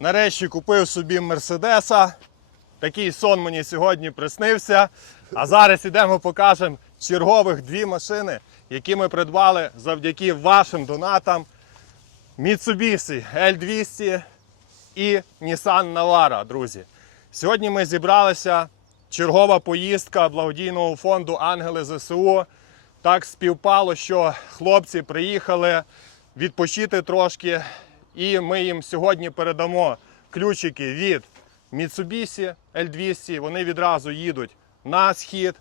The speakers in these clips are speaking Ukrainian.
Нарешті купив собі Мерседеса. Такий сон мені сьогодні приснився. А зараз ідемо покажемо чергових дві машини, які ми придбали завдяки вашим донатам. Mitsubishi L200 і Nissan Navara, друзі. Сьогодні ми зібралися. Чергова поїздка благодійного фонду Ангели ЗСУ. Так співпало, що хлопці приїхали відпочити трошки, і ми їм сьогодні передамо ключики від Mitsubishi L200. Вони відразу їдуть на схід.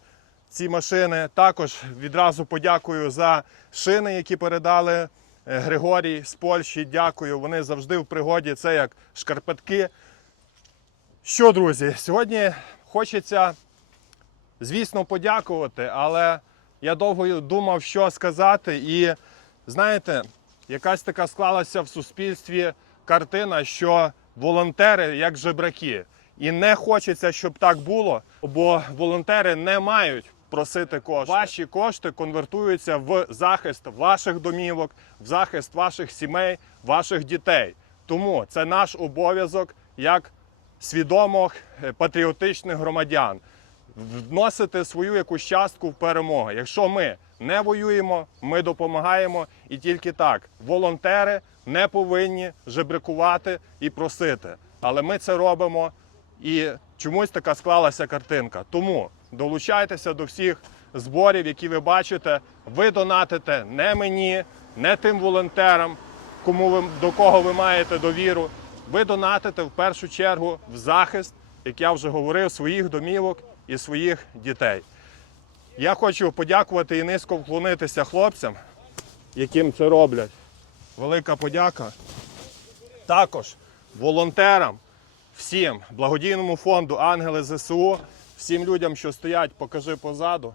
Ці машини також відразу подякую за шини, які передали е, Григорій з Польщі. Дякую. Вони завжди в пригоді. Це як шкарпетки. Що, друзі, сьогодні хочеться, звісно, подякувати, але я довго думав, що сказати. І знаєте, якась така склалася в суспільстві картина, що волонтери як жебраки. І не хочеться, щоб так було, бо волонтери не мають просити кошти. Ваші кошти конвертуються в захист ваших домівок, в захист ваших сімей, ваших дітей. Тому це наш обов'язок як свідомих е, патріотичних громадян вносити свою якусь частку в перемогу. Якщо ми не воюємо, ми допомагаємо, і тільки так волонтери не повинні жебракувати і просити. Але ми це робимо, і чомусь така склалася картинка. Тому долучайтеся до всіх зборів, які ви бачите. Ви донатите не мені, не тим волонтерам, кому ви до кого ви маєте довіру. Ви донатите в першу чергу в захист, як я вже говорив, своїх домівок і своїх дітей. Я хочу подякувати і низько вклонитися хлопцям, яким це роблять. Велика подяка. Також волонтерам, всім, благодійному фонду Ангели ЗСУ, всім людям, що стоять, покажи позаду,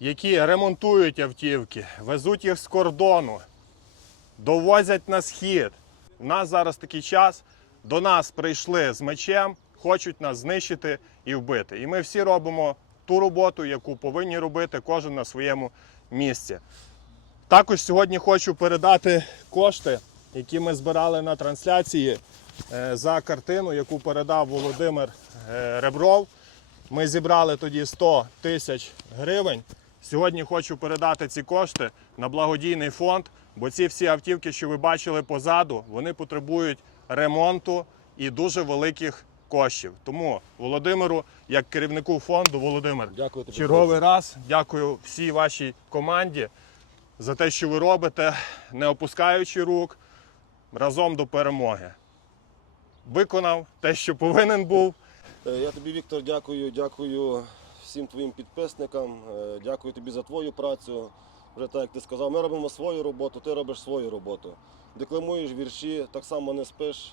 які ремонтують автівки, везуть їх з кордону, довозять на схід. У нас зараз такий час. До нас прийшли з мечем, хочуть нас знищити і вбити. І ми всі робимо ту роботу, яку повинні робити кожен на своєму місці. Також сьогодні хочу передати кошти, які ми збирали на трансляції е, за картину, яку передав Володимир е, Ребров. Ми зібрали тоді 100 тисяч гривень. Сьогодні хочу передати ці кошти на благодійний фонд, бо ці всі автівки, що ви бачили позаду, вони потребують ремонту і дуже великих коштів. Тому Володимиру, як керівнику фонду, Володимир, Дякую тобі. черговий раз дякую всій вашій команді за те, що ви робите, не опускаючи рук разом до перемоги. Виконав те, що повинен був. Е, Я тобі, Віктор, дякую, дякую всім твоїм підписникам. е, Дякую тобі за твою працю. Вже так як ти сказав, ми робимо свою роботу, ти робиш свою роботу. Декламуєш вірші, так само не спиш,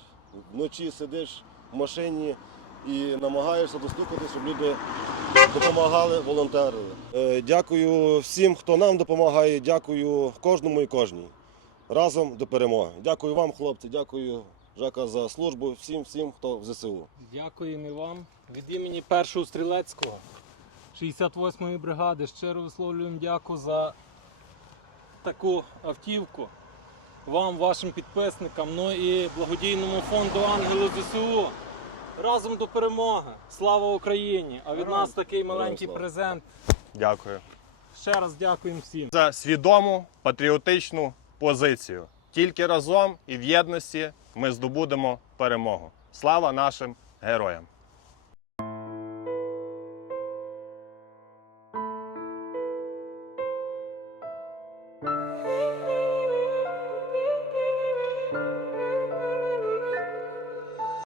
вночі сидиш в машині і намагаєшся достукати, щоб люди допомагали, волонтерили. Е, Дякую всім, хто нам допомагає, дякую кожному і кожній. Разом до перемоги. Дякую вам, хлопці, дякую Жака за службу, всім, всім, хто в ЗСУ. Дякуємо і вам. Від імені першого стрілецького 68-ї бригади щиро висловлюємо дяку за таку автівку. Вам, вашим підписникам, ну і благодійному фонду Ангелу ЗСУ. Разом до перемоги! Слава Україні! А від нас такий маленький презент. Дякую. Ще раз дякуємо всім. За свідому патріотичну позицію. Тільки разом і в єдності ми здобудемо перемогу. Слава нашим героям!